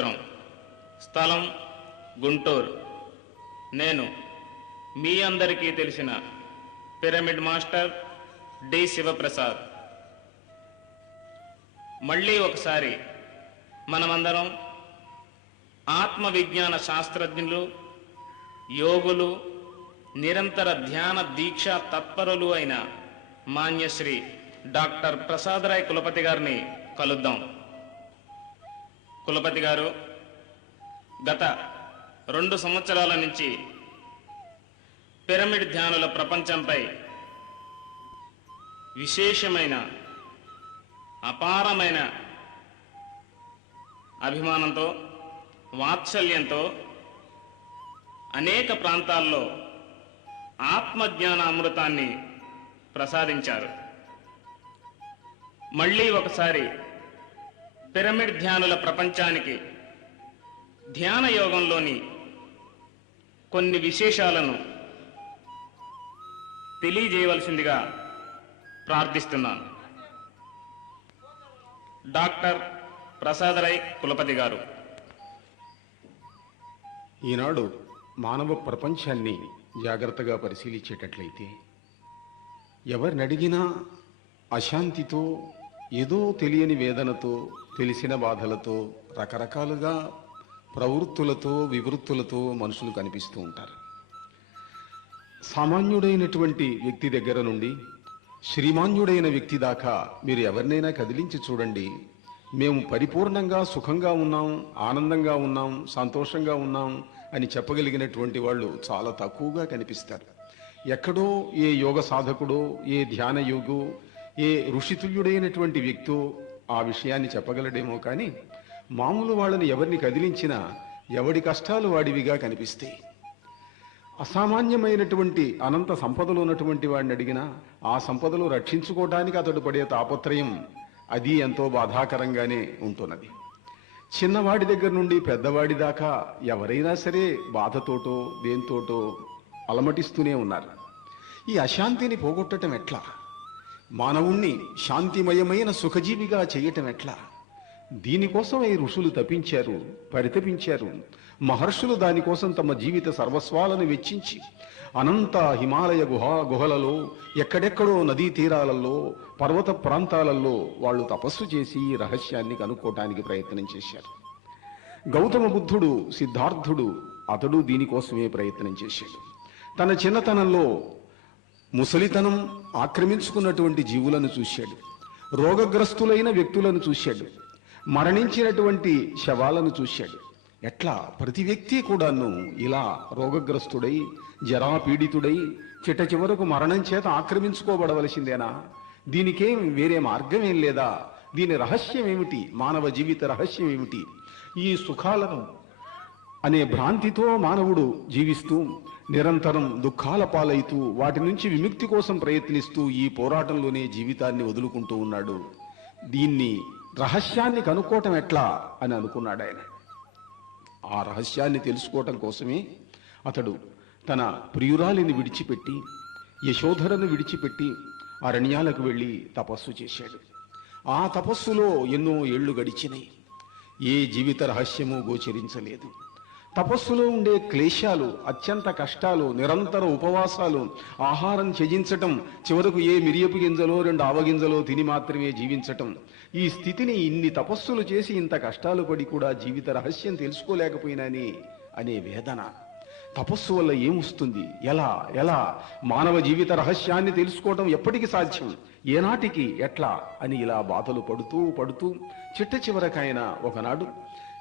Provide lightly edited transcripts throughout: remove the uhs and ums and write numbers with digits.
సంవత్సరం, స్థలం గుంటూరు. నేను మీ అందరికీ తెలిసిన పిరమిడ్ మాస్టర్ డి శివప్రసాద్. మళ్ళీ ఒకసారి మనమందరం ఆత్మ విజ్ఞాన శాస్త్రజ్ఞులు, యోగులు, నిరంతర ధ్యాన దీక్ష తత్పరులు అయిన మాన్యశ్రీ డాక్టర్ ప్రసాద్ రాయ్ కులపతి గారిని కలుద్దాం. కులపతి గారు గత 2 సంవత్సరాల నుంచి పిరమిడ్ ధ్యానుల ప్రపంచంపై విశేషమైన అపారమైన అభిమానంతో, వాత్సల్యంతో అనేక ప్రాంతాల్లో ఆత్మజ్ఞాన అమృతాన్ని ప్రసాదించారు. మళ్ళీ ఒకసారి పిరమిడ్ ధ్యానుల ప్రపంచానికి ధ్యాన యోగంలోని కొన్ని విశేషాలను తెలియజేయవలసిందిగా ప్రార్థిస్తున్నాను. డాక్టర్ ప్రసాద్ రాయ్ కులపతి గారు. ఈనాడు మానవ ప్రపంచాన్ని జాగ్రత్తగా పరిశీలించేటట్లయితే ఎవరిని అడిగినా అశాంతితో, ఏదో తెలియని వేదనతో, తెలిసిన బాధలతో, రకరకాలుగా ప్రవృత్తులతో, వివృత్తులతో మనుషులు కనిపిస్తూ ఉంటారు. సామాన్యుడైనటువంటి వ్యక్తి దగ్గర నుండి శ్రీమాన్యుడైన వ్యక్తి దాకా మీరు ఎవరినైనా కదిలించి చూడండి, మేము పరిపూర్ణంగా సుఖంగా ఉన్నాం, ఆనందంగా ఉన్నాం, సంతోషంగా ఉన్నాం అని చెప్పగలిగినటువంటి వాళ్ళు చాలా తక్కువగా కనిపిస్తారు. ఎక్కడో ఏ యోగ సాధకుడో, ఏ ధ్యాన యోగో, ఏ ఋషితుల్యుడైనటువంటి వ్యక్తో ఆ విషయాన్ని చెప్పగలడేమో కానీ మామూలు వాళ్ళని ఎవరిని కదిలించినా ఎవడి కష్టాలు వాడివిగా కనిపిస్తాయి. అసామాన్యమైనటువంటి అనంత సంపదలు ఉన్నటువంటి వాడిని అడిగినా ఆ సంపదలు రక్షించుకోవడానికి అతడు పడే తాపత్రయం అది ఎంతో బాధాకరంగానే ఉంటున్నది. చిన్నవాడి దగ్గర నుండి పెద్దవాడి దాకా ఎవరైనా సరే బాధతోటో దేంతోటో అలమటిస్తూనే ఉన్నారు. ఈ అశాంతిని పోగొట్టడం ఎట్లా? మానవుణ్ణి శాంతిమయమైన సుఖజీవిగా చేయటం ఎట్లా? దీనికోసం ఈ ఋషులు తపించారు, పరితపించారు. మహర్షులు దానికోసం తమ జీవిత సర్వస్వాలను వెచ్చించి అనంత హిమాలయ గుహలలో, ఎక్కడెక్కడో నదీ తీరాలలో, పర్వత ప్రాంతాలలో వాళ్ళు తపస్సు చేసి ఈ రహస్యాన్ని కనుక్కోవటానికి ప్రయత్నం చేశారు. గౌతమ బుద్ధుడు, సిద్ధార్థుడు అతడు దీనికోసమే ప్రయత్నం చేశాడు. తన చిన్నతనంలో ముసలితనం ఆక్రమించుకున్నటువంటి జీవులను చూశాడు, రోగగ్రస్తులైన వ్యక్తులను చూశాడు, మరణించినటువంటి శవాలను చూశాడు. ఎట్లా ప్రతి వ్యక్తి కూడాను ఇలా రోగగ్రస్తుడై, జరాపీడితుడై చిట్ట చివరకు మరణం చేత ఆక్రమించుకోబడవలసిందేనా? దీనికేం వేరే మార్గం ఏం లేదా? దీని రహస్యం ఏమిటి? మానవ జీవిత రహస్యం ఏమిటి? ఈ సుఖాలను అనే భ్రాంతితో మానవుడు జీవిస్తూ నిరంతరం దుఃఖాల పాలైతూ వాటి నుంచి విముక్తి కోసం ప్రయత్నిస్తూ ఈ పోరాటంలోనే జీవితాన్ని వదులుకుంటూ ఉన్నాడు. దీన్ని రహస్యాన్ని కనుక్కోవటం ఎట్లా అని అనుకున్నాడు ఆయన. ఆ రహస్యాన్ని తెలుసుకోవటం కోసమే అతడు తన ప్రియురాలిని విడిచిపెట్టి, యశోధరను విడిచిపెట్టి అరణ్యాలకు వెళ్ళి తపస్సు చేశాడు. ఆ తపస్సులో ఎన్నో ఏళ్లు గడిచినాయి. ఏ జీవిత రహస్యము గోచరించలేదు. తపస్సులో ఉండే క్లేశాలు, అత్యంత కష్టాలు, నిరంతర ఉపవాసాలు, ఆహారం త్యజించటం, చివరకు ఏ మిరియపు గింజలో 2 ఆవగింజలో తిని మాత్రమే జీవించటం, ఈ స్థితిని ఇన్ని తపస్సులు చేసి ఇంత కష్టాలు పడి కూడా జీవిత రహస్యం తెలుసుకోలేకపోయినాని అనే వేదన. తపస్సు వల్ల ఏమొస్తుంది? ఎలా మానవ జీవిత రహస్యాన్ని తెలుసుకోవటం ఎప్పటికి సాధ్యం? ఏనాటికి? ఎట్లా అని ఇలా బాధలు పడుతూ చిట్ట చివరకైనా ఒకనాడు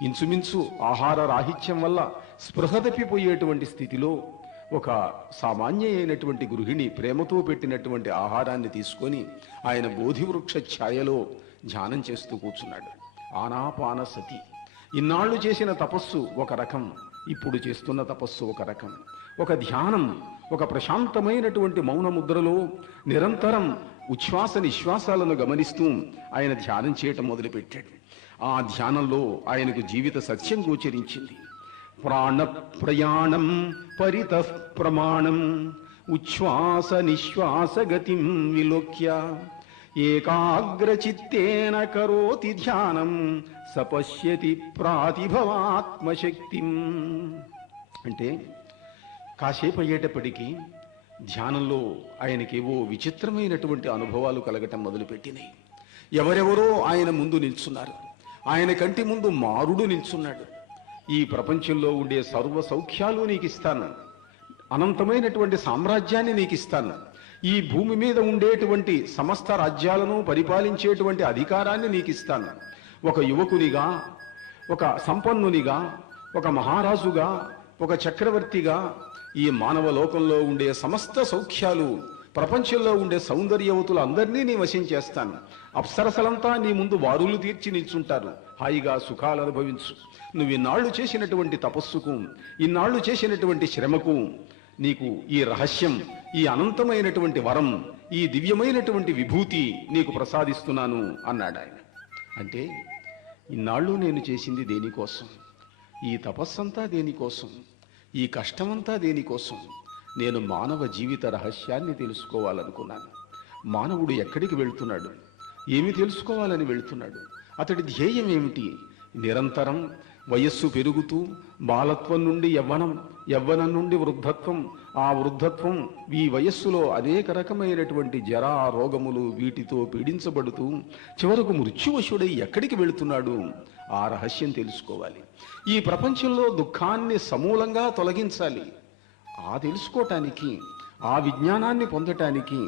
ఇంచుమించు ఆహార రాహిత్యం వల్ల స్పృహ తప్పిపోయేటువంటి స్థితిలో ఒక సామాన్య అయినటువంటి గృహిణి ప్రేమతో పెట్టినటువంటి ఆహారాన్ని తీసుకొని ఆయన బోధివృక్ష ఛాయలో ధ్యానం చేస్తూ కూర్చున్నాడు. ఆనాపాన సతి. ఇన్నాళ్ళు చేసిన తపస్సు ఒక రకం, ఇప్పుడు చేస్తున్న తపస్సు ఒక రకం. ఒక ధ్యానం, ఒక ప్రశాంతమైనటువంటి మౌన ముద్రలో నిరంతరం ఉచ్ఛ్వాస నిశ్వాసాలను గమనిస్తూ ఆయన ధ్యానం చేయటం మొదలుపెట్టాడు. ఆ ధ్యానంలో ఆయనకు జీవిత సత్యం గోచరించింది. ప్రాణ ప్రయాణం పరితః ప్రమాణం ఉచ్ఛ్వాస నిశ్వాస గతిం విలోక్య ఏకాగ్రచిత్తేన కరోతి ధ్యానం సపశ్యతి ప్రాతిభవాత్మశక్తిం. అంటే కాసేపు అయ్యేటప్పటికీ ధ్యానంలో ఆయనకేవో విచిత్రమైనటువంటి అనుభవాలు కలగటం మొదలుపెట్టినాయి. ఎవరెవరో ఆయన ముందు నిల్చున్నారు. ఆయన కంటి ముందు మారుడు నిల్చున్నాడు. ఈ ప్రపంచంలో ఉండే సర్వ సౌఖ్యాలు నీకు ఇస్తాను, అనంతమైనటువంటి సామ్రాజ్యాన్ని నీకు ఇస్తాను, ఈ భూమి మీద ఉండేటువంటి సమస్త రాజ్యాలను పరిపాలించేటువంటి అధికారాన్ని నీకు ఇస్తాను, ఒక యువకునిగా, ఒక సంపన్నునిగా, ఒక మహారాజుగా, ఒక చక్రవర్తిగా ఈ మానవ లోకంలో ఉండే సమస్త సౌఖ్యాలు, ప్రపంచంలో ఉండే సౌందర్యవతులు అందరినీ నీ వశం చేస్తాను. అప్సరసలంతా నీ ముందు వారులు తీర్చి నిల్చుంటారు. హాయిగా సుఖాలు అనుభవించు. నువ్వు ఇన్నాళ్లు చేసినటువంటి తపస్సుకు, ఇన్నాళ్లు చేసినటువంటి శ్రమకు నీకు ఈ రహస్యం, ఈ అనంతమైనటువంటి వరం, ఈ దివ్యమైనటువంటి విభూతి నీకు ప్రసాదిస్తున్నాను అన్నాడు ఆయన. అంటే ఇన్నాళ్ళు నేను చేసింది దేనికోసం? ఈ తపస్సంతా దేనికోసం? ఈ కష్టమంతా దేనికోసం? నేను మానవ జీవిత రహస్యాన్ని తెలుసుకోవాలనుకున్నాను. మానవుడు ఎక్కడికి వెళ్తున్నాడు? ఏమి తెలుసుకోవాలని వెళ్తున్నాడు? అతడి ధ్యేయం ఏమిటి? నిరంతరం వయస్సు పెరుగుతూ బాలత్వం నుండి యవ్వనం, యవ్వనం నుండి వృద్ధత్వం, ఆ వృద్ధత్వం, ఈ వయస్సులో అనేక రకమైనటువంటి జరా రోగములు వీటితో పీడించబడుతూ చివరకు మృత్యువశుడై ఎక్కడికి వెళుతున్నాడు? ఆ రహస్యం తెలుసుకోవాలి. ఈ ప్రపంచంలో దుఃఖాన్ని సమూలంగా తొలగించాలి. ఆ తెలుసుకోవటానికి, ఆ విజ్ఞానాన్ని పొందటానికి,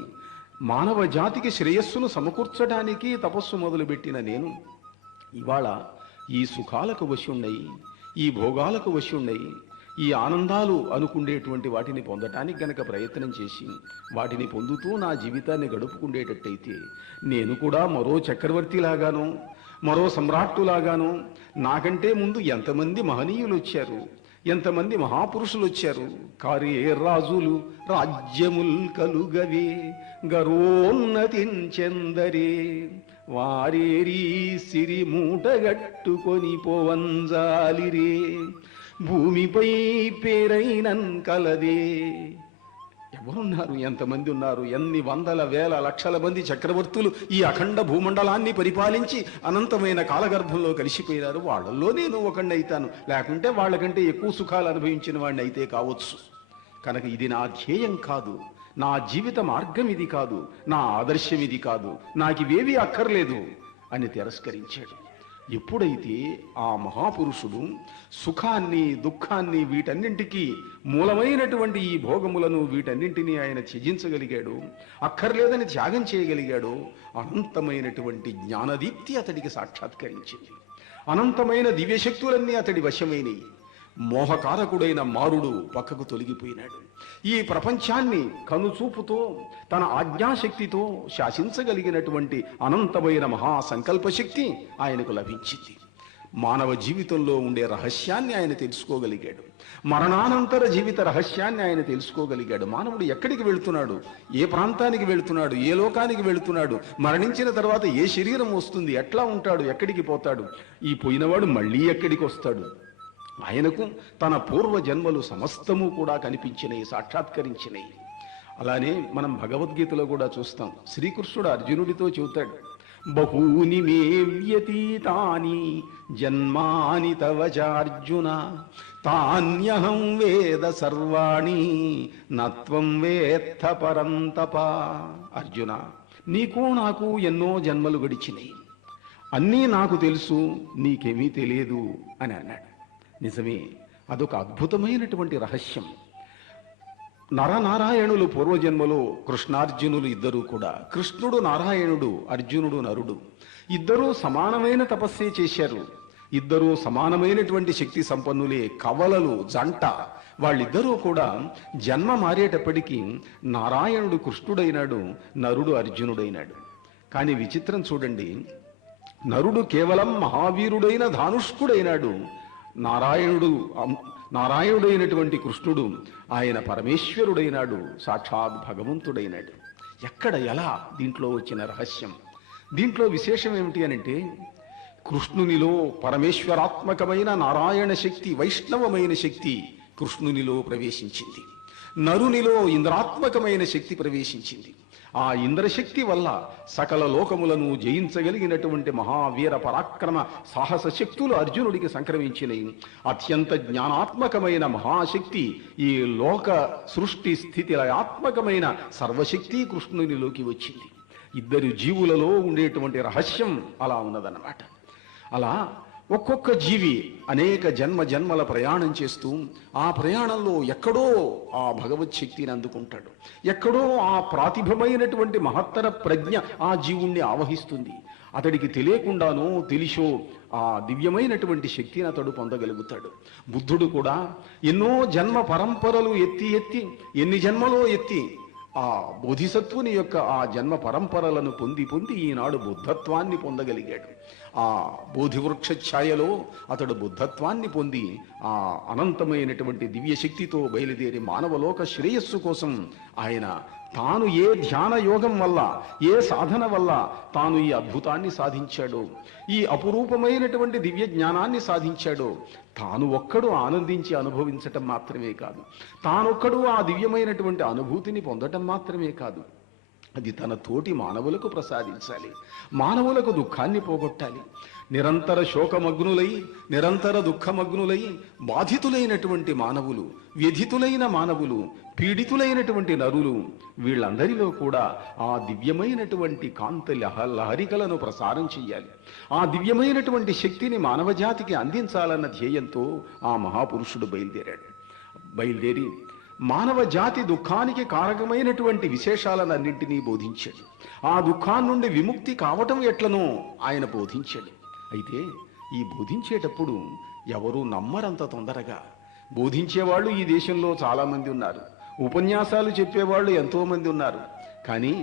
మానవ జాతికి శ్రేయస్సును సమకూర్చడానికి తపస్సు మొదలుపెట్టిన నేను ఇవాళ ఈ సుఖాలకు వశుండై, ఈ భోగాలకు వశుండై, ఈ ఆనందాలు అనుకుండేటువంటి వాటిని పొందటానికి గనక ప్రయత్నం చేసి వాటిని పొందుతూ నా జీవితాన్ని గడుపుకుండేటట్టయితే నేను కూడా మరో చక్రవర్తిలాగానో, మరో సమ్రాట్టులాగానో, నాకంటే ముందు ఎంతమంది మహనీయులు వచ్చారు, ఎంతమంది మహాపురుషులు వచ్చారు. కారే రాజులు రాజ్యముల్ కలుగవే గరోన్నతించెందరే వారేరీ సిరి మూటగట్టుకొని పోవంజాలిరే భూమిపై పేరైనన్ కలదే. ఎవరున్నారు? ఎంతమంది ఉన్నారు? ఎన్ని వందల వేల లక్షల మంది చక్రవర్తులు ఈ అఖండ భూమండలాన్ని పరిపాలించి అనంతమైన కాలగర్భంలో కలిసిపోయినారు. వాళ్ళల్లో నేను ఒకడినైతాను, లేకుంటే వాళ్ళకంటే ఎక్కువ సుఖాలు అనుభవించిన వాడిని అయితే కావచ్చు. కనుక ఇది నా ధ్యేయం కాదు, నా జీవిత మార్గం ఇది కాదు, నా ఆదర్శం ఇది కాదు, నాకివేవీ అక్కర్లేదు అని తిరస్కరించాడు. ఎప్పుడైతే ఆ మహాపురుషుడు సుఖాన్ని, దుఃఖాన్ని, వీటన్నింటికీ మూలమైనటువంటి ఈ భోగములను వీటన్నింటినీ ఆయన త్యజించగలిగాడు, అక్కర్లేదని త్యాగం చేయగలిగాడు, అనంతమైనటువంటి జ్ఞానదీప్తి అతడికి సాక్షాత్కరించింది. అనంతమైన దివ్యశక్తులన్నీ అతడి వశమైనవి. మోహకారకుడైన మారుడు పక్కకు తొలగిపోయినాడు. ఈ ప్రపంచాన్ని కనుచూపుతో, తన ఆజ్ఞాశక్తితో శాసించగలిగినటువంటి అనంతమైన మహాసంకల్పశక్తి ఆయనకు లభించింది. మానవ జీవితంలో ఉండే రహస్యాన్ని ఆయన తెలుసుకోగలిగాడు. మరణానంతర జీవిత రహస్యాన్ని ఆయన తెలుసుకోగలిగాడు. మానవుడు ఎక్కడికి వెళుతున్నాడు, ఏ ప్రాంతానికి వెళుతున్నాడు, ఏ లోకానికి వెళుతున్నాడు, మరణించిన తర్వాత ఏ శరీరం వస్తుంది, ఎట్లా ఉంటాడు, ఎక్కడికి పోతాడు, ఈ పోయినవాడు మళ్ళీ ఎక్కడికి వస్తాడు. ఆయనకు తన పూర్వ జన్మలు సమస్తము కూడా కనిపించినాయి, సాక్షాత్కరించినాయి. అలానే మనం భగవద్గీతలో కూడా చూస్తాం. శ్రీకృష్ణుడు అర్జునుడితో చెబుతాడు, బహూని మే వ్యతీతాని జన్మాని తవ చార్జున తాన్యహం వేద సర్వాణి నత్వం వేత్త పరంతప. అర్జున, నీకు నాకు ఎన్నో జన్మలు గడిచినాయి, అన్నీ నాకు తెలుసు, నీకేమీ తెలియదు అని అన్నాడు. నిజమే, అదొక అద్భుతమైనటువంటి రహస్యం. నరనారాయణులు పూర్వజన్మలో కృష్ణార్జునులు ఇద్దరూ కూడా, కృష్ణుడు నారాయణుడు, అర్జునుడు నరుడు, ఇద్దరూ సమానమైన తపస్సే చేశారు. ఇద్దరూ సమానమైనటువంటి శక్తి సంపన్నులే, కవలలు, జంట. వాళ్ళిద్దరూ కూడా జన్మ మారేటప్పటికీ నారాయణుడు కృష్ణుడైనాడు, నరుడు అర్జునుడైనాడు. కానీ విచిత్రం చూడండి, నరుడు కేవలం మహావీరుడైన ధానుష్కుడైనాడు. నారాయణుడైనటువంటి కృష్ణుడు ఆయన పరమేశ్వరుడైనాడు, సాక్షాత్ భగవంతుడైనాడు. ఎక్కడ, ఎలా? దీంట్లో వచ్చిన రహస్యం, దీంట్లో విశేషం ఏమిటి అనంటే, కృష్ణునిలో పరమేశ్వరాత్మకమైన నారాయణ శక్తి, వైష్ణవమైన శక్తి కృష్ణునిలో ప్రవేశించింది. నరునిలో ఇంద్రాత్మకమైన శక్తి ప్రవేశించింది. ఆ ఇంద్రశక్తి వల్ల సకల లోకములను జయించగలిగినటువంటి మహావీర పరాక్రమ సాహస శక్తులు అర్జునుడికి సంక్రమించినవి. అత్యంత జ్ఞానాత్మకమైన మహాశక్తి, ఈ లోక సృష్టి స్థితి లయాత్మకమైన సర్వశక్తి కృష్ణునిలోకి వచ్చింది. ఇద్దరు జీవులలో ఉండేటువంటి రహస్యం అలా ఉన్నదన్నమాట. అలా ఒక్కొక్క జీవి అనేక జన్మల ప్రయాణం చేస్తూ ఆ ప్రయాణంలో ఎక్కడో ఆ భగవత్ శక్తిని అందుకుంటాడు. ఎక్కడో ఆ ప్రాతిభమైనటువంటి మహత్తర ప్రజ్ఞ ఆ జీవుణ్ణి ఆవహిస్తుంది. అతడికి తెలియకుండానో తెలిసో ఆ దివ్యమైనటువంటి శక్తిని అతడు పొందగలుగుతాడు. బుద్ధుడు కూడా ఎన్నో జన్మ పరంపరలు ఎత్తి ఎన్ని జన్మలో ఎత్తి ఆ బోధిసత్వుని యొక్క ఆ జన్మ పరంపరలను పొంది ఈనాడు బుద్ధత్వాన్ని పొందగలిగాడు. ఆ బోధివృక్ష ఛాయలో అతడు బుద్ధత్వాన్ని పొంది ఆ అనంతమైనటువంటి దివ్యశక్తితో బయలుదేరి మానవలోక శ్రేయస్సు కోసం ఆయన తాను ఏ ధ్యాన యోగం వల్ల, ఏ సాధన వల్ల తాను ఈ అద్భుతాన్ని సాధించాడో, ఈ అపురూపమైనటువంటి దివ్య జ్ఞానాన్ని సాధించాడో, తాను ఒక్కడు ఆనందించి అనుభవించటం మాత్రమే కాదు, తానొక్కడు ఆ దివ్యమైనటువంటి అనుభూతిని పొందటం మాత్రమే కాదు, అది తన తోటి మానవులకు ప్రసాదించాలి. మానవులకు దుఃఖాన్ని పోగొట్టాలి. నిరంతర శోకమగ్నులై, నిరంతర దుఃఖమగ్నులై బాధితులైనటువంటి మానవులు, వ్యధితులైన మానవులు, పీడితులైనటువంటి నరులు, వీళ్ళందరిలో కూడా ఆ దివ్యమైనటువంటి కాంతి లహరికలను ప్రసారం చెయ్యాలి. ఆ దివ్యమైనటువంటి శక్తిని మానవజాతికి అందించాలన్న ధ్యేయంతో ఆ మహాపురుషుడు బయలుదేరి మానవ జాతి దుఃఖానికి కారకమైనటువంటి విశేషాలన్నింటినీ బోధించాడు. ఆ దుఃఖాన్ని నుండి విముక్తి కావటం ఎట్లనో ఆయన బోధించాడు. అయితే ఈ బోధించేటప్పుడు ఎవరూ నమ్మరంత తొందరగా. బోధించేవాళ్ళు ఈ దేశంలో చాలామంది ఉన్నారు, ఉపన్యాసాలు చెప్పేవాళ్ళు ఎంతోమంది ఉన్నారు. కానీ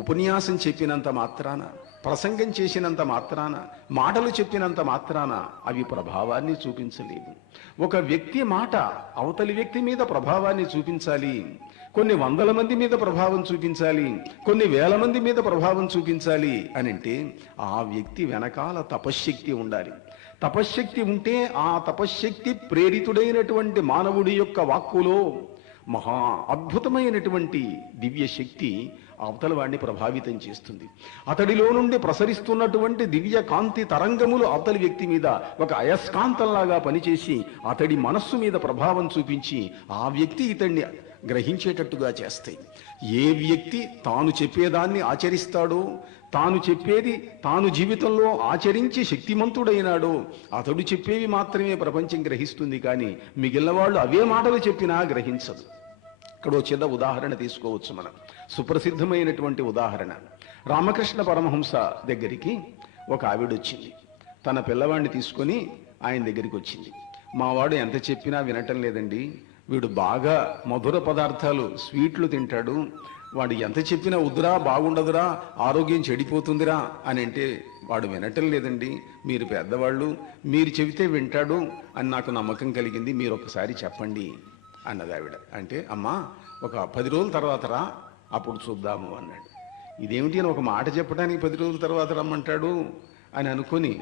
ఉపన్యాసం చెప్పినంత మాత్రాన, ప్రసంగం చేసినంత మాత్రాన, మాటలు చెప్పినంత మాత్రాన అవి ప్రభావాన్ని చూపించలేవు. ఒక వ్యక్తి మాట అవతలి వ్యక్తి మీద ప్రభావాన్ని చూపించాలి. కొన్ని వందల మంది మీద ప్రభావం చూపించాలి, కొన్ని వేల మంది మీద ప్రభావం చూపించాలి అని అంటే ఆ వ్యక్తి వెనకాల తపశ్శక్తి ఉండాలి. తపశ్శక్తి ఉంటే ఆ తపశ్శక్తి ప్రేరితుడైనటువంటి మానవుడి యొక్క వాక్కులో మహా అద్భుతమైనటువంటి దివ్య శక్తి అవతల వాడిని ప్రభావితం చేస్తుంది. అతడిలో నుండి ప్రసరిస్తున్నటువంటి దివ్య కాంతి తరంగములు అవతలి వ్యక్తి మీద ఒక అయస్కాంతంలాగా పనిచేసి అతడి మనస్సు మీద ప్రభావం చూపించి ఆ వ్యక్తి ఇతడిని గ్రహించేటట్టుగా చేస్తాయి. ఏ వ్యక్తి తాను చెప్పేదాన్ని ఆచరిస్తాడో, తాను చెప్పేది తాను జీవితంలో ఆచరించి శక్తిమంతుడైనాడో అతడు చెప్పేవి మాత్రమే ప్రపంచం గ్రహిస్తుంది. కానీ మిగిలిన వాళ్ళు అవే మాటలు చెప్పినా గ్రహించదు. ఇక్కడ చిన్న ఉదాహరణ తీసుకోవచ్చు మనం. సుప్రసిద్ధమైనటువంటి ఉదాహరణ, రామకృష్ణ పరమహంస దగ్గరికి ఒక ఆవిడ వచ్చింది. తన పిల్లవాడిని తీసుకొని ఆయన దగ్గరికి వచ్చింది. మావాడు ఎంత చెప్పినా వినటం లేదండి, వీడు బాగా మధుర పదార్థాలు స్వీట్లు తింటాడు, వాడు ఎంత చెప్పినా వద్దురా, బాగుండదురా, ఆరోగ్యం చెడిపోతుందిరా అని అంటే వాడు వినటం లేదండి, మీరు పెద్దవాళ్ళు, మీరు చెబితే వింటాడు అని నాకు నమ్మకం కలిగింది, మీరు ఒకసారి చెప్పండి అన్నది ఆవిడ. అంటే అమ్మా ఒక 10 రోజుల తర్వాత రా, అప్పుడు చూద్దాము అన్నాడు. ఇదేమిటి అని ఒక మాట చెప్పడానికి 10 రోజుల తర్వాత రమ్మంటాడు అని అనుకొని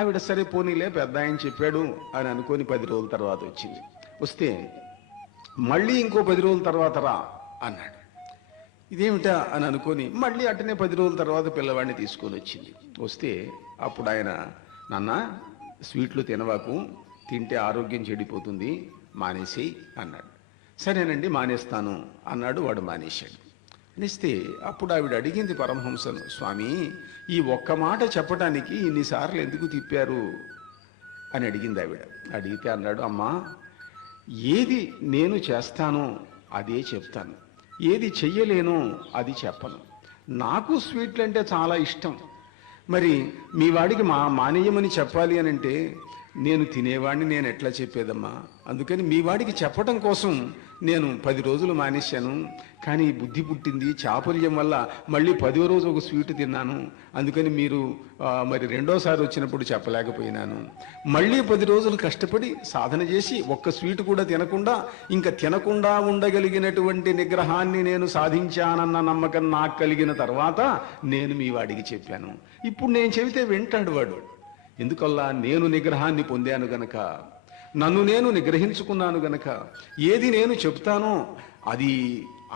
ఆవిడ సరే పోనీలే పెద్ద ఆయన చెప్పాడు అని అనుకొని 10 రోజుల తర్వాత వచ్చింది. వస్తే మళ్ళీ ఇంకో 10 రోజుల తర్వాత రా అన్నాడు. ఇదేమిటా అని అనుకొని మళ్ళీ అట్టనే 10 రోజుల తర్వాత పిల్లవాడిని తీసుకొని వచ్చింది. వస్తే అప్పుడు ఆయన, నాన్న స్వీట్లు తినవాకు, తింటే ఆరోగ్యం చెడిపోతుంది, మానేసి అన్నాడు. సరేనండి మానేస్తాను అన్నాడు. వాడు మానేశాడు. అనేస్తే అప్పుడు ఆవిడ అడిగింది పరమహంసను, స్వామి ఈ ఒక్క మాట చెప్పడానికి ఇన్నిసార్లు ఎందుకు తిప్పారు అని అడిగింది ఆవిడ. అడిగితే అన్నాడు, అమ్మా ఏది నేను చేస్తానో అదే చెప్తాను, ఏది చెయ్యలేనో అది చెప్పను. నాకు స్వీట్లు అంటే చాలా ఇష్టం, మరి మీ వాడికి మానేయమని చెప్పాలి అని అంటే నేను తినేవాడిని నేను ఎట్లా చెప్పేదమ్మా, అందుకని మీ వాడికి చెప్పటం కోసం నేను 10 రోజులు మానేశాను. కానీ బుద్ధి పుట్టింది చాపల్యం వల్ల మళ్ళీ 10వ రోజు ఒక స్వీట్ తిన్నాను, అందుకని మీరు మరి రెండోసారి వచ్చినప్పుడు చెప్పలేకపోయినాను. మళ్ళీ 10 రోజులు కష్టపడి సాధన చేసి ఒక్క స్వీట్ కూడా తినకుండా ఇంకా తినకుండా ఉండగలిగినటువంటి నిగ్రహాన్ని నేను సాధించానన్న నమ్మకం నాకు కలిగిన తర్వాత నేను మీ వాడికి చెప్పాను. ఇప్పుడు నేను చెబితే వింటాడు వాడు. ఎందుకల్లా నేను నిగ్రహాన్ని పొందాను గనక, నన్ను నేను నిగ్రహించుకున్నాను గనక, ఏది నేను చెప్తానో అది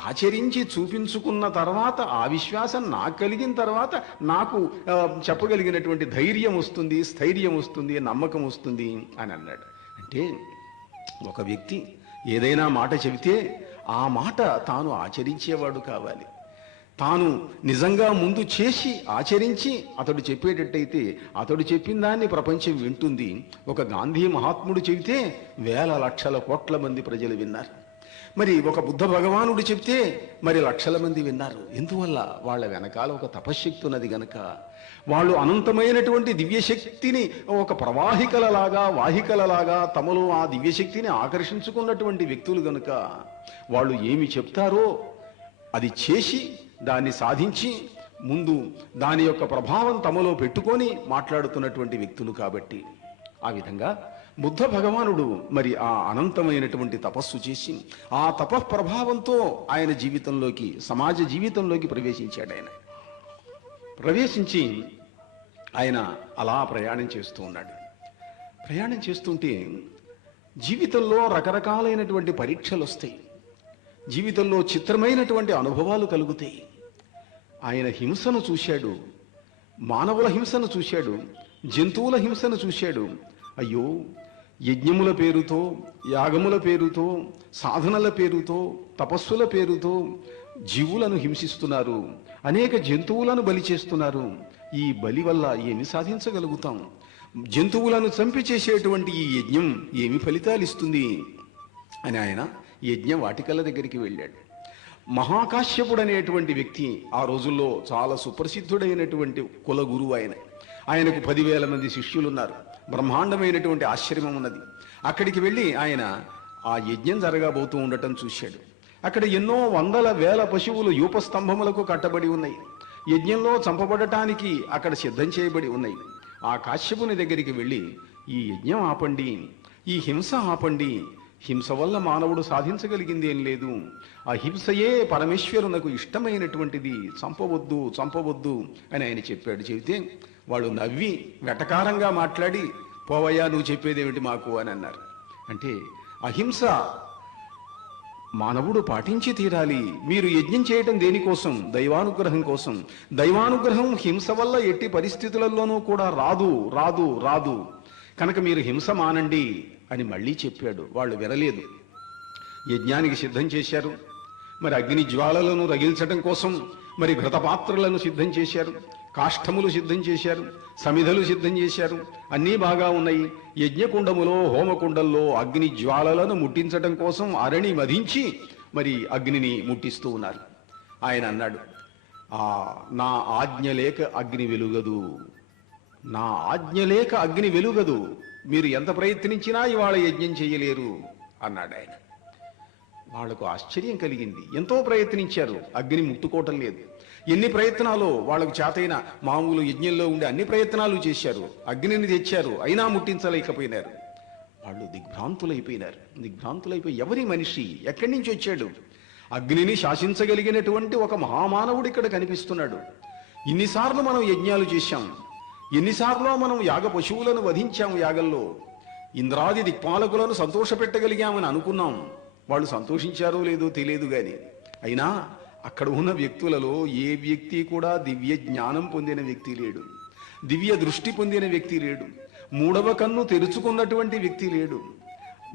ఆచరించి చూపించుకున్న తర్వాత ఆ విశ్వాసం నాకు కలిగిన తర్వాత నాకు చెప్పగలిగినటువంటి ధైర్యం వస్తుంది, స్థైర్యం వస్తుంది, నమ్మకం వస్తుంది అని అన్నాడు. అంటే ఒక వ్యక్తి ఏదైనా మాట చెబితే ఆ మాట తాను ఆచరించేవాడు కావాలి. తాను నిజంగా ముందు చేసి ఆచరించి అతడు చెప్పేటట్టయితే అతడు చెప్పిన దాన్ని ప్రపంచం వింటుంది. ఒక గాంధీ మహాత్ముడు చెబితే వేల లక్షల కోట్ల మంది ప్రజలు విన్నారు. మరి ఒక బుద్ధ భగవానుడు చెప్తే మరి లక్షల మంది విన్నారు. ఎందువల్ల? వాళ్ళ వెనకాల ఒక తపశ్శక్తి ఉన్నది గనక. వాళ్ళు అనంతమైనటువంటి దివ్యశక్తిని ఒక ప్రవాహికలలాగా, వాహికలలాగా తమలో ఆ దివ్యశక్తిని ఆకర్షించుకున్నటువంటి వ్యక్తులు గనుక వాళ్ళు ఏమి చెప్తారో అది చేసి దాన్ని సాధించి ముందు దాని యొక్క ప్రభావం తమలో పెట్టుకొని మాట్లాడుతున్నటువంటి వ్యక్తులు కాబట్టి ఆ విధంగా బుద్ధ భగవానుడు మరి ఆ అనంతమైనటువంటి తపస్సు చేసి ఆ తపఃప్రభావంతో ఆయన జీవితంలోకి, సమాజ జీవితంలోకి ప్రవేశించాడు. ఆయన ప్రవేశించి ఆయన అలా ప్రయాణం చేస్తూ ఉన్నాడు. ప్రయాణం చేస్తుంటే జీవితంలో రకరకాలైనటువంటి పరీక్షలు వస్తాయి, జీవితంలో చిత్రమైనటువంటి అనుభవాలు కలుగుతాయి. ఆయన హింసను చూశాడు, మానవుల హింసను చూశాడు, జంతువుల హింసను చూశాడు. అయ్యో, యజ్ఞముల పేరుతో, యాగముల పేరుతో, సాధనల పేరుతో, తపస్సుల పేరుతో జీవులను హింసిస్తున్నారు, అనేక జంతువులను బలి చేస్తున్నారు. ఈ బలి వల్ల ఏమి సాధించగలుగుతాం? జంతువులను చంపి చేసేటువంటి ఈ యజ్ఞం ఏమి ఫలితాలు ఇస్తుంది అని ఆయన యజ్ఞ వాటికల దగ్గరికి వెళ్ళాడు. మహాకాశ్యపుడు అనేటువంటి వ్యక్తి ఆ రోజుల్లో చాలా సుప్రసిద్ధుడైనటువంటి కుల గురువు ఆయన. ఆయనకు 10,000 మంది శిష్యులున్నారు. బ్రహ్మాండమైనటువంటి ఆశ్రమం ఉన్నది. అక్కడికి వెళ్ళి ఆయన ఆ యజ్ఞం జరగబోతూ ఉండటం చూశాడు. అక్కడ ఎన్నో వందల వేల పశువులు యూపస్తంభములకు కట్టబడి ఉన్నాయి. యజ్ఞంలో చంపబడటానికి అక్కడ సిద్ధం చేయబడి ఉన్నాయి. ఆ కాశ్యపుని దగ్గరికి వెళ్ళి ఈ యజ్ఞం ఆపండి, ఈ హింస ఆపండి, హింస వల్ల మానవుడు సాధించగలిగింది ఏం లేదు, ఆ హింసయే పరమేశ్వరునకు ఇష్టమైనటువంటిది, చంపవద్దు చంపవద్దు అని ఆయన చెప్పాడు. చెబితే వాళ్ళు నవ్వి వెటకారంగా మాట్లాడి, పోవయ్యా నువ్వు చెప్పేదేమిటి మాకు అని అన్నారు. అంటే అహింస మానవుడు పాటించి తీరాలి. మీరు యజ్ఞం చేయటం దేనికోసం? దైవానుగ్రహం కోసం. దైవానుగ్రహం హింస వల్ల ఎట్టి పరిస్థితులలోనూ కూడా రాదు రాదు రాదు కనుక మీరు హింస మానండి అని మళ్ళీ చెప్పాడు. వాళ్ళు వినలేదు. యజ్ఞానికి సిద్ధం చేశారు. మరి అగ్ని జ్వాలలను రగిల్చడం కోసం మరి ఘృతపాత్రలను సిద్ధం చేశారు, కాష్టములు సిద్ధం చేశారు, సమిధలు సిద్ధం చేశారు. అన్నీ బాగా ఉన్నాయి. యజ్ఞకుండములో, హోమకుండంలో అగ్ని జ్వాలలను ముట్టించడం కోసం అరణి మధించి మరి అగ్నిని ముట్టిస్తూ ఉన్నారు. ఆయన అన్నాడు, నా ఆజ్ఞ లేక అగ్ని వెలుగదు, నా ఆజ్ఞ లేక అగ్ని వెలుగదు, మీరు ఎంత ప్రయత్నించినా ఇవాళ యజ్ఞం చేయలేరు అన్నాడు ఆయన. వాళ్లకు ఆశ్చర్యం కలిగింది. ఎంతో ప్రయత్నించారు, అగ్ని ముట్టుకోవటం లేదు. ఎన్ని ప్రయత్నాలు వాళ్లకు చేతైన మామూలు యజ్ఞంలో ఉండే అన్ని ప్రయత్నాలు చేశారు, అగ్నిని తెచ్చారు, అయినా ముట్టించలేకపోయినారు. వాళ్ళు దిగ్భ్రాంతులైపోయి ఎవరి మనిషి, ఎక్కడి నుంచి వచ్చాడు? అగ్నిని శాసించగలిగినటువంటి ఒక మహామానవుడు ఇక్కడ కనిపిస్తున్నాడు. ఇన్నిసార్లు మనం యజ్ఞాలు చేశాం, ఎన్నిసార్లు మనం యాగ పశువులను వధించాము, యాగంలో ఇంద్రాది దిక్పాలకులను సంతోషపెట్టగలిగామని అనుకున్నాం. వాళ్ళు సంతోషించారో లేదో తెలియదు గాని, అయినా అక్కడ ఉన్న వ్యక్తులలో ఏ వ్యక్తి కూడా దివ్య జ్ఞానం పొందిన వ్యక్తి లేడు, దివ్య దృష్టి పొందిన వ్యక్తి లేడు, మూడవ కన్ను తెరుచుకున్నటువంటి వ్యక్తి లేడు.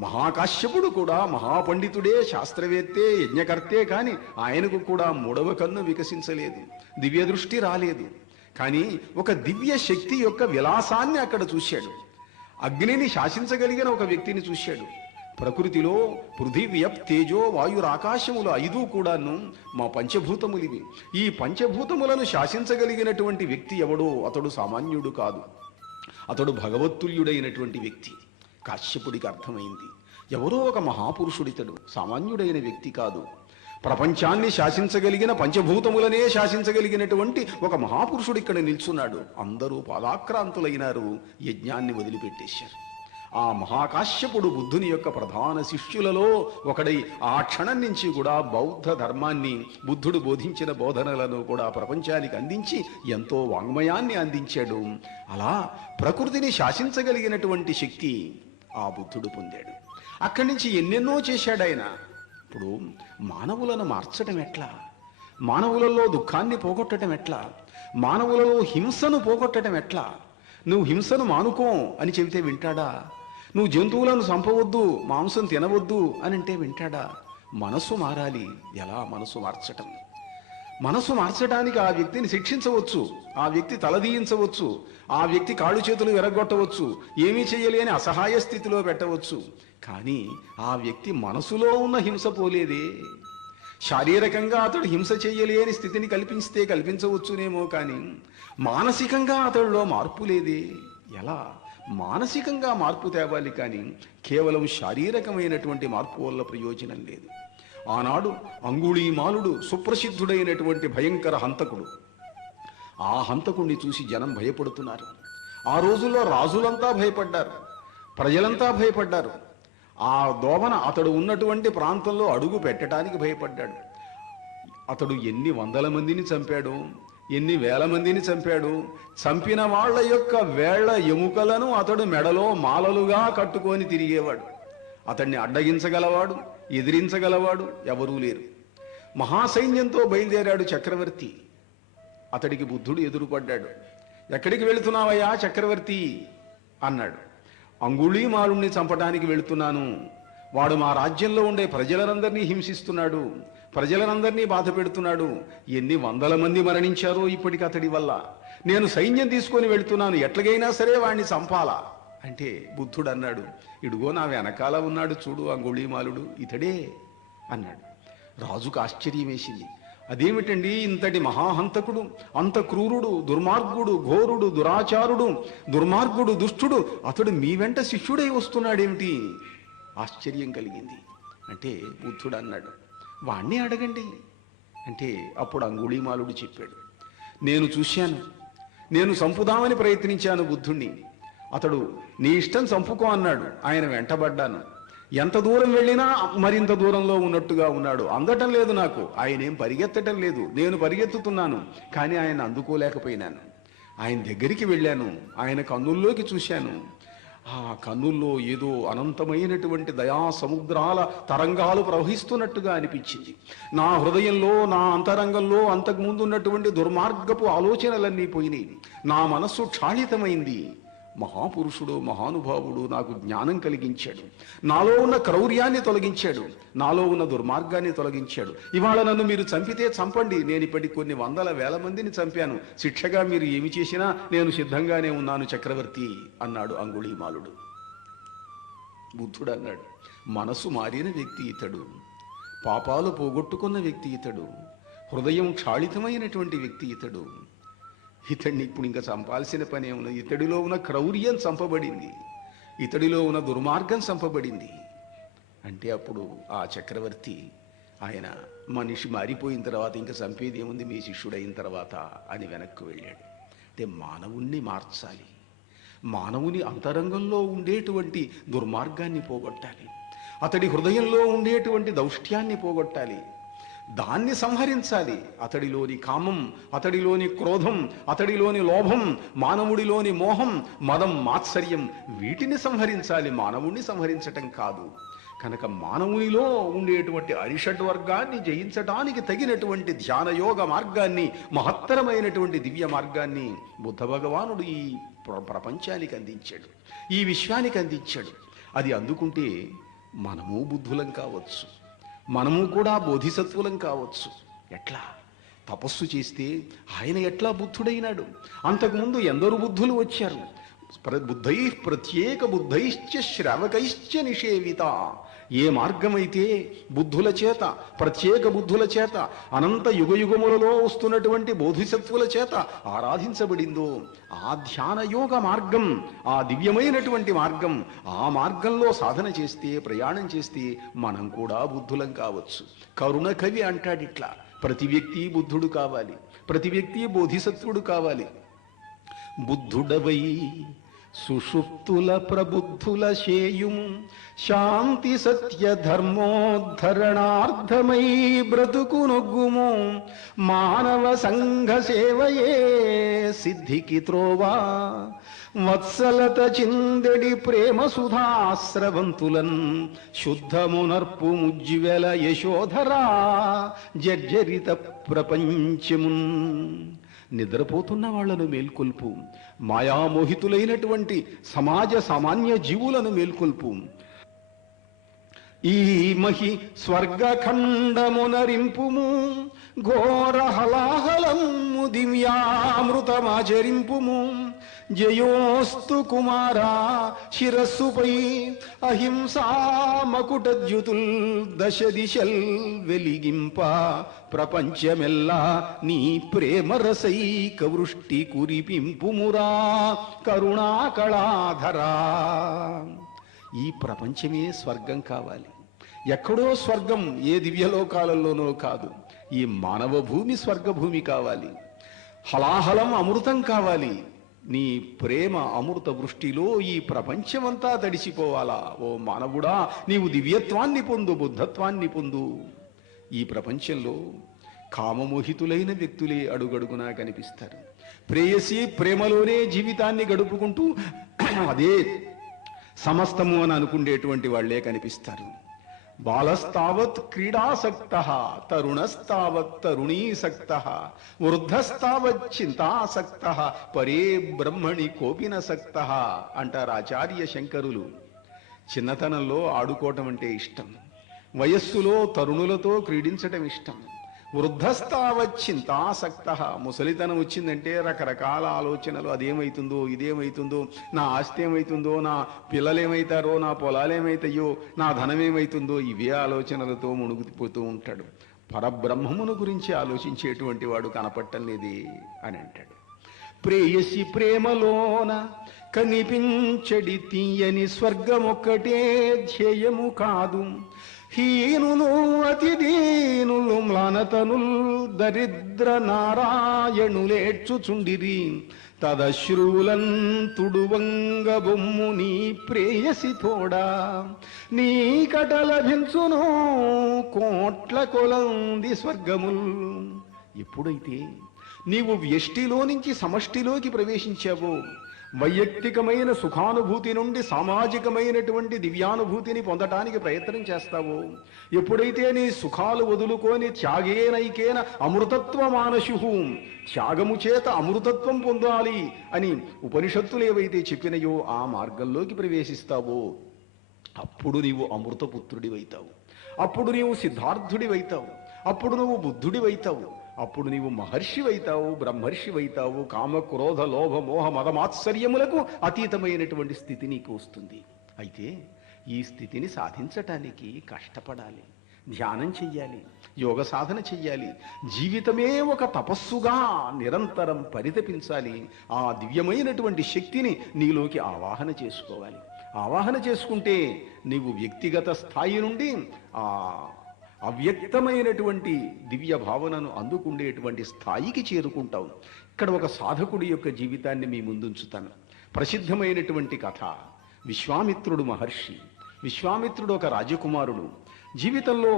మహాకాశ్యపుడు కూడా మహాపండితుడే, శాస్త్రవేత్తే, యజ్ఞకర్తే, కానీ ఆయనకు కూడా మూడవ కన్ను వికసించలేదు, దివ్య దృష్టి రాలేదు. కానీ ఒక దివ్య శక్తి యొక్క విలాసాన్ని అక్కడ చూశాడు. అగ్నిని శాసించగలిగిన ఒక వ్యక్తిని చూశాడు. ప్రకృతిలో పృథివ్యప్ తేజో వాయురాకాశములు 5 కూడాను మా పంచభూతములివి. ఈ పంచభూతములను శాసించగలిగినటువంటి వ్యక్తి ఎవడో అతడు సామాన్యుడు కాదు, అతడు భగవత్తుల్యుడైనటువంటి వ్యక్తి. కాశ్యపుడికి అర్థమైంది, ఎవరో ఒక మహాపురుషుడితడు, సామాన్యుడైన వ్యక్తి కాదు. ప్రపంచాన్ని శాసించగలిగిన, పంచభూతములనే శాసించగలిగినటువంటి ఒక మహాపురుషుడు ఇక్కడ నిల్చున్నాడు. అందరూ పాదాక్రాంతులైనారు, యజ్ఞాన్ని వదిలిపెట్టేశారు. ఆ మహాకాశ్యపుడు బుద్ధుని యొక్క ప్రధాన శిష్యులలో ఒకడై ఆ క్షణం నుంచి కూడా బౌద్ధ ధర్మాన్ని, బుద్ధుడు బోధించిన బోధనలను కూడా ప్రపంచానికి అందించి ఎంతో వాంగ్మయాన్ని అందించాడు. అలా ప్రకృతిని శాసించగలిగినటువంటి శక్తి ఆ బుద్ధుడు పొందాడు. అక్కడి నుంచి ఎన్నెన్నో చేశాడు ఆయన. ఇప్పుడు మానవులను మార్చటం ఎట్లా? మానవులలో దుఃఖాన్ని పోగొట్టడం ఎట్లా? మానవులలో హింసను పోగొట్టడం ఎట్లా? నువ్వు హింసను మానుకో అని చెబితే వింటాడా? నువ్వు జంతువులను చంపవద్దు, మాంసం తినవద్దు అని అంటే వింటాడా? మనసు మారాలి. ఎలా మనసు మార్చటం? మనసు మార్చడానికి ఆ వ్యక్తిని శిక్షించవచ్చు, ఆ వ్యక్తి తలదీయించవచ్చు, ఆ వ్యక్తి కాళ్ళు చేతులు విరగొట్టవచ్చు, ఏమీ చేయలేని అసహాయ స్థితిలో పెట్టవచ్చు. కానీ ఆ వ్యక్తి మనసులో ఉన్న హింస పోలేదే. శారీరకంగా అతడు హింస చేయలేని స్థితిని కల్పిస్తే కల్పించవచ్చునేమో, కానీ మానసికంగా అతడిలో మార్పు లేదే. ఎలా? మానసికంగా మార్పు తేవాలి, కానీ కేవలం శారీరకమైనటువంటి మార్పు వల్ల ప్రయోజనం లేదు. ఆనాడు అంగుళీమాలుడు సుప్రసిద్ధుడైనటువంటి భయంకర హంతకుడు. ఆ హంతకుడిని చూసి జనం భయపడుతున్నారు. ఆ రోజుల్లో రాజులంతా భయపడ్డారు, ప్రజలంతా భయపడ్డారు. ఆ దోమన అతడు ఉన్నటువంటి ప్రాంతంలో అడుగు పెట్టడానికి భయపడ్డాడు. అతడు ఎన్ని వందల మందిని చంపాడు, ఎన్ని వేల మందిని చంపాడు. చంపిన వాళ్ళ యొక్క వేళ్ల ఎముకలను అతడు మెడలో మాలలుగా కట్టుకొని తిరిగేవాడు. అతన్ని అడ్డగించగలవాడు, ఎదిరించగలవాడు ఎవరూ లేరు. మహాసైన్యంతో బయలుదేరాడు చక్రవర్తి. అతడికి బుద్ధుడు ఎదురుపడ్డాడు. ఎక్కడికి వెళుతున్నావయ్యా చక్రవర్తి అన్నాడు. అంగుళీమాలుణ్ణి చంపడానికి వెళుతున్నాను. వాడు మా రాజ్యంలో ఉండే ప్రజలందరినీ హింసిస్తున్నాడు, ప్రజలందరినీ బాధ పెడుతున్నాడు. ఎన్ని వందల మంది మరణించారో ఇప్పటికి అతడి వల్ల. నేను సైన్యం తీసుకొని వెళుతున్నాను, ఎట్లాగైనా సరే వాడిని చంపాలా అంటే బుద్ధుడు అన్నాడు, ఇడుగో నా వెనకాల ఉన్నాడు చూడు అంగుళీమాలుడు, ఇతడే అన్నాడు. రాజుకు ఆశ్చర్యం వేసింది. అదేమిటండి, ఇంతటి మహాహంతకుడు, అంత క్రూరుడు, దుర్మార్గుడు, ఘోరుడు, దురాచారుడు, దుర్మార్గుడు, దుష్టుడు అతడు మీ వెంట శిష్యుడై వస్తున్నాడేమిటి? ఆశ్చర్యం కలిగింది. అంటే బుద్ధుడు అన్నాడు, వాణ్ణి అడగండి అంటే అప్పుడు అంగుళీమాలుడు చెప్పాడు, నేను చూశాను, నేను చంపుదామని ప్రయత్నించాను బుద్ధుణ్ణి. అతడు నీ ఇష్టం చంపుకో అన్నాడు. ఆయన వెంటబడ్డాను. ఎంత దూరం వెళ్ళినా మరింత దూరంలో ఉన్నట్టుగా ఉన్నాడు. అందటం లేదు నాకు. ఆయన ఏం పరిగెత్తటం లేదు, నేను పరిగెత్తుతున్నాను, కానీ ఆయన అందుకోలేకపోయినాను. ఆయన దగ్గరికి వెళ్ళాను, ఆయన కన్నుల్లోకి చూశాను. ఆ కన్నుల్లో ఏదో అనంతమైనటువంటి దయా సముద్రాల తరంగాలు ప్రవహిస్తున్నట్టుగా అనిపించింది. నా హృదయంలో, నా అంతరంగంలో అంతకుముందు ఉన్నటువంటి దుర్మార్గపు ఆలోచనలన్నీ పోయినాయి. నా మనస్సు క్షాళితమైంది. మహాపురుషుడు, మహానుభావుడు నాకు జ్ఞానం కలిగించాడు, నాలో ఉన్న క్రౌర్యాన్ని తొలగించాడు, నాలో ఉన్న దుర్మార్గాన్ని తొలగించాడు. ఇవాళ నన్ను మీరు చంపితే చంపండి, నేను ఇప్పటికి కొన్ని వందల వేల మందిని చంపాను, శిక్షగా మీరు ఏమి చేసినా నేను సిద్ధంగానే ఉన్నాను చక్రవర్తి అన్నాడు అంగుళీమాలుడు. బుద్ధుడు అన్నాడు, మనసు మారిన వ్యక్తి ఇతడు, పాపాలు పోగొట్టుకున్న వ్యక్తి ఇతడు, హృదయం క్షాళితమైనటువంటి వ్యక్తి ఇతడు. ఇతడిని ఇప్పుడు ఇంకా చంపాల్సిన పనే ఉన్నది. ఇతడిలో ఉన్న క్రౌర్యం చంపబడింది, ఇతడిలో ఉన్న దుర్మార్గం చంపబడింది అంటే అప్పుడు ఆ చక్రవర్తి ఆయన మనిషి మారిపోయిన తర్వాత ఇంకా చంపేది ఏముంది మీ శిష్యుడైన తర్వాత అని వెనక్కి వెళ్ళాడు. అంటే మానవుణ్ణి మార్చాలి, మానవుని అంతరంగంలో ఉండేటువంటి దుర్మార్గాన్ని పోగొట్టాలి, అతడి హృదయంలో ఉండేటువంటి దౌష్ట్యాన్ని పోగొట్టాలి, దాన్ని సంహరించాలి. అతడిలోని కామం, అతడిలోని క్రోధం, అతడిలోని లోభం, మానవుడిలోని మోహం, మదం, మాత్సర్యం, వీటిని సంహరించాలి, మానవుణ్ణి సంహరించటం కాదు. కనుక మానవునిలో ఉండేటువంటి అరిషడ్ వర్గాన్ని జయించటానికి తగినటువంటి ధ్యానయోగ మార్గాన్ని, మహత్తరమైనటువంటి దివ్య మార్గాన్ని బుద్ధ భగవానుడు ఈ ప్రపంచానికి అందించాడు, ఈ విశ్వానికి అందించాడు. అది అందుకుంటే మనము బుద్ధులం కావచ్చు, మనము కూడా బోధిసత్వులం కావచ్చు. ఎట్లా? తపస్సు చేస్తే ఆయన ఎట్లా బుద్ధుడైనాడు? అంతకుముందు ఎందరు బుద్ధులు వచ్చారు. బుద్ధై ప్రత్యేక బుద్ధైశ్చ శ్రావకైశ్చ నిషేవిత. ఏ మార్గమైతే బుద్ధుల చేత, ప్రత్యేక బుద్ధుల చేత, అనంత యుగయుగములలో వస్తున్నటువంటి బోధిసత్వుల చేత ఆరాధించబడిందో ఆ ధ్యానయోగ మార్గం, ఆ దివ్యమైనటువంటి మార్గం, ఆ మార్గంలో సాధన చేస్తే, ప్రయాణం చేస్తే మనం కూడా బుద్ధులం కావచ్చు. కరుణ కవి అంటాడిట్లా, ప్రతి వ్యక్తి బుద్ధుడు కావాలి, ప్రతి వ్యక్తి బోధిసత్వుడు కావాలి. బుద్ధుడవై సుషుప్తుల ప్రబుద్ధుల శేయుము శాంతి సత్య ధర్మోద్ధరణార్థమై బ్రతుకు నొగ్గుము మానవ సంఘ సేవయే సిద్ధికి త్రోవా వత్సలత చిందెడి ప్రేమ సుధాస్రవంతులన్ శుద్ధమునర్పు ముజ్జివెల యశోధరా జర్జరిత ప్రపంచమున్. నిద్రపోతున్న వాళ్లను మేల్కొల్పు, మాయామోహితులైనటువంటి సమాజ సామాన్య జీవులను మేల్కొల్పు. ఈ మహి స్వర్గఖండమునరింపుము ఘోర హలాహలము దివ్యామృతమాచరింపుము. జయోస్తు కుమారా శిరస్సుపై అహింసా మకుటద్యుతుల్ దశ దిశల్ వెలిగింప ప్రపంచమెల్లా నీ ప్రేమరసైక వృష్టి కురిపింపుమురా కరుణాకళాధరా. ఈ ప్రపంచమే స్వర్గం కావాలి. ఎక్కడో స్వర్గం ఏ దివ్యలోకాలలోనో కాదు, ఈ మానవ భూమి స్వర్గభూమి కావాలి. హలాహలం అమృతం కావాలి. నీ ప్రేమ అమృత వృష్టిలో ఈ ప్రపంచమంతా తడిసిపోవాలా. ఓ మానవుడా, నీవు దివ్యత్వాన్ని పొందు, బుద్ధత్వాన్ని పొందు. ఈ ప్రపంచంలో కామమోహితులైన వ్యక్తులే అడుగడుగునా కనిపిస్తారు. ప్రేయసి ప్రేమలోనే జీవితాన్ని గడుపుకుంటూ అదే సమస్తము అని అనుకునేటువంటి వాళ్లే కనిపిస్తారు. బాలస్తావత్ క్రీడాసక్తః, తరుణస్తావత్ తరుణీసక్తః, వృద్ధస్తావత్ చింతాసక్తః, పరే బ్రహ్మణి కోపినసక్తః అంటారు ఆచార్య శంకరులు. చిన్నతనంలో ఆడుకోవటం అంటే ఇష్టం, వయస్సులో తరుణులతో క్రీడించటం ఇష్టం. వృద్ధస్తావత్ చింతాసక్తః, ముసలితనం వచ్చిందంటే రకరకాల ఆలోచనలు. అదేమైతుందో, ఇదేమైతుందో, నా ఆస్తి ఏమైతుందో, నా పిల్లలేమైతారో, నా పొలాలేమైతాయో, నా ధనమేమైతుందో, ఇవే ఆలోచనలతో మునుగుతిపోతూ ఉంటాడు. పరబ్రహ్మమును గురించి ఆలోచించేటువంటి వాడు కనపట్టం లేదే అని అంటాడు. ప్రేయసి ప్రేమలోన కనిపించడి తీయని స్వర్గమొక్కటే ధ్యేయము కాదు. హీనులు అతి దీనులు మ్లానతనుల్ దరిద్ర నారాయణులేడ్చుచుండిరి తదశ్రువులన్ తుడువంగ బొమ్ము నీ ప్రేయసి తోడా. నీ కట లభించును కోట్ల కొలంది స్వర్గముల్. ఎప్పుడైతే నీవు వ్యష్టిలో నుంచి సమష్టిలోకి ప్రవేశించావో, వైయక్తికమైన సుఖానుభూతి నుండి సామాజికమైనటువంటి దివ్యానుభూతిని పొందటానికి ప్రయత్నం చేస్తావో, ఎప్పుడైతే నీ సుఖాలు వదులుకొని త్యాగేనైకేన అమృతత్వ మానశు, త్యాగము చేత అమృతత్వం పొందాలి అని ఉపనిషత్తులు ఏవైతే చెప్పినయో ఆ మార్గంలోకి ప్రవేశిస్తావో, అప్పుడు నీవు అమృతపుత్రుడివైతావు, అప్పుడు నీవు సిద్ధార్థుడివైతావు, అప్పుడు నువ్వు బుద్ధుడివైతావు, అప్పుడు నీవు మహర్షివైతావు, బ్రహ్మర్షివైతావు. కామ క్రోధ లోభ మోహ మదమాత్సర్యములకు అతీతమైనటువంటి స్థితి నీకు వస్తుంది. అయితే ఈ స్థితిని సాధించటానికి కష్టపడాలి, ధ్యానం చెయ్యాలి, యోగ సాధన చెయ్యాలి. జీవితమే ఒక తపస్సుగా నిరంతరం పరితపించాలి. ఆ దివ్యమైనటువంటి శక్తిని నీలోకి ఆవాహన చేసుకోవాలి. ఆవాహన చేసుకుంటే నీవు వ్యక్తిగత స్థాయి నుండి ఆ అవ్యక్తమైనటువంటి దివ్య భావనను అందుకుండేటువంటి స్థాయికి చేరుకుంటావు. ఇక్కడ ఒక సాధకుడి యొక్క జీవితాన్ని మీ ముందుంచుతాను. ప్రసిద్ధమైనటువంటి కథ. విశ్వామిత్రుడు మహర్షి. విశ్వామిత్రుడు ఒక రాజకుమారుడు. జీవితంలో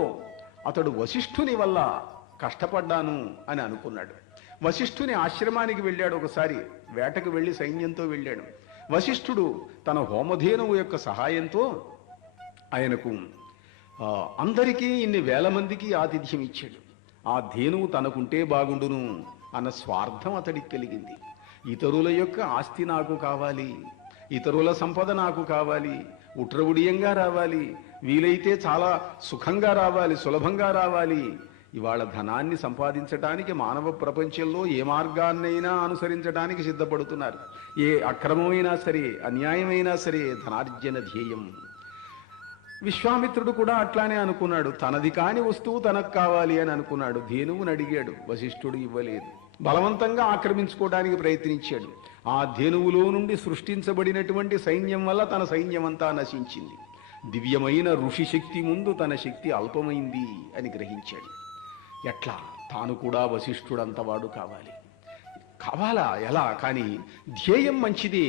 అతడు వశిష్ఠుని వల్ల కష్టపడ్డాను అని అనుకున్నాడు. వశిష్ఠుని ఆశ్రమానికి వెళ్ళాడు. ఒకసారి వేటకు వెళ్ళి సైన్యంతో వెళ్ళాడు. వశిష్ఠుడు తన హోమధేనువు యొక్క సహాయంతో ఆయనకు అందరికీ ఇన్ని వేల మందికి ఆతిథ్యం ఇచ్చాడు. ఆ ధేనువు తనకుంటే బాగుండును అన్న స్వార్థం అతడికి కలిగింది. ఇతరుల యొక్క ఆస్తి నాకు కావాలి, ఇతరుల సంపద నాకు కావాలి, ఉట్రవుడియంగా రావాలి, వీలైతే చాలా సుఖంగా రావాలి, సులభంగా రావాలి. ఇవాళ ధనాన్ని సంపాదించడానికి మానవ ప్రపంచంలో ఏ మార్గాన్నైనా అనుసరించడానికి సిద్ధపడుతున్నారు. ఏ అక్రమమైనా సరే, అన్యాయమైనా సరే ధనార్జన ధ్యేయం. విశ్వామిత్రుడు కూడా అట్లానే అనుకున్నాడు. తనది కాని వస్తువు తనకు కావాలి అని అనుకున్నాడు. ధేనువుని అడిగాడు, వశిష్ఠుడు ఇవ్వలేదు. బలవంతంగా ఆక్రమించుకోవడానికి ప్రయత్నించాడు. ఆ ధేనువులో నుండి సృష్టించబడినటువంటి సైన్యం వల్ల తన సైన్యమంతా నశించింది. దివ్యమైన ఋషి శక్తి ముందు తన శక్తి అల్పమైంది అని గ్రహించాడు. ఎట్లా తాను కూడా వశిష్ఠుడంతవాడు కావాలి. కావాలా? ఎలా? కానీ ధ్యేయం మంచిదే,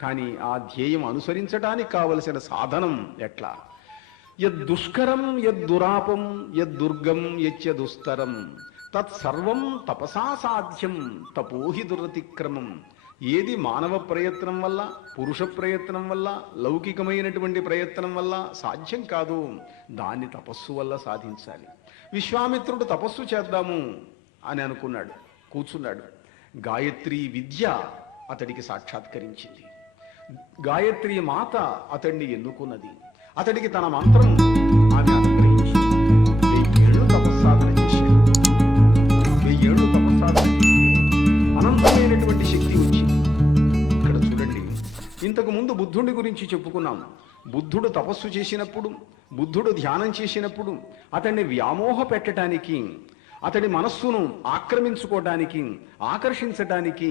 కానీ ఆ ధ్యేయం అనుసరించడానికి కావలసిన సాధనం ఎట్లా? యద్దుష్కరం యద్దురాపం యద్దుర్గం యచ్చదుస్తరం తత్సర్వం తపసా సాధ్యం తపోహి దురతిక్రమం. ఏది మానవ ప్రయత్నం వల్ల, పురుష ప్రయత్నం వల్ల, లౌకికమైనటువంటి ప్రయత్నం వల్ల సాధ్యం కాదు, దాన్ని తపస్సు వల్ల సాధించాలి. విశ్వామిత్రుడు తపస్సు చేద్దాము అని అనుకున్నాడు, కూర్చున్నాడు. గాయత్రి విద్య అతడికి సాక్షాత్కరించింది. గాయత్రి మాత అతడిని ఎన్నుకున్నది. అతడికి తన మంత్రం ఆమె అనుగ్రహించింది. 1000 ఏళ్ళు తపస్సాధన చేశాడు. 1000 ఏళ్ళు తపస్సాధన అనంతమైనటువంటి శక్తి వచ్చింది. ఇక్కడ చూడండి, ఇంతకు ముందు బుద్ధుడి గురించి చెప్పుకున్నాం. బుద్ధుడు తపస్సు చేసినప్పుడు, బుద్ధుడు ధ్యానం చేసినప్పుడు అతన్ని వ్యామోహ పెట్టడానికి, అతడి మనస్సును ఆక్రమించుకోవడానికి, ఆకర్షించటానికి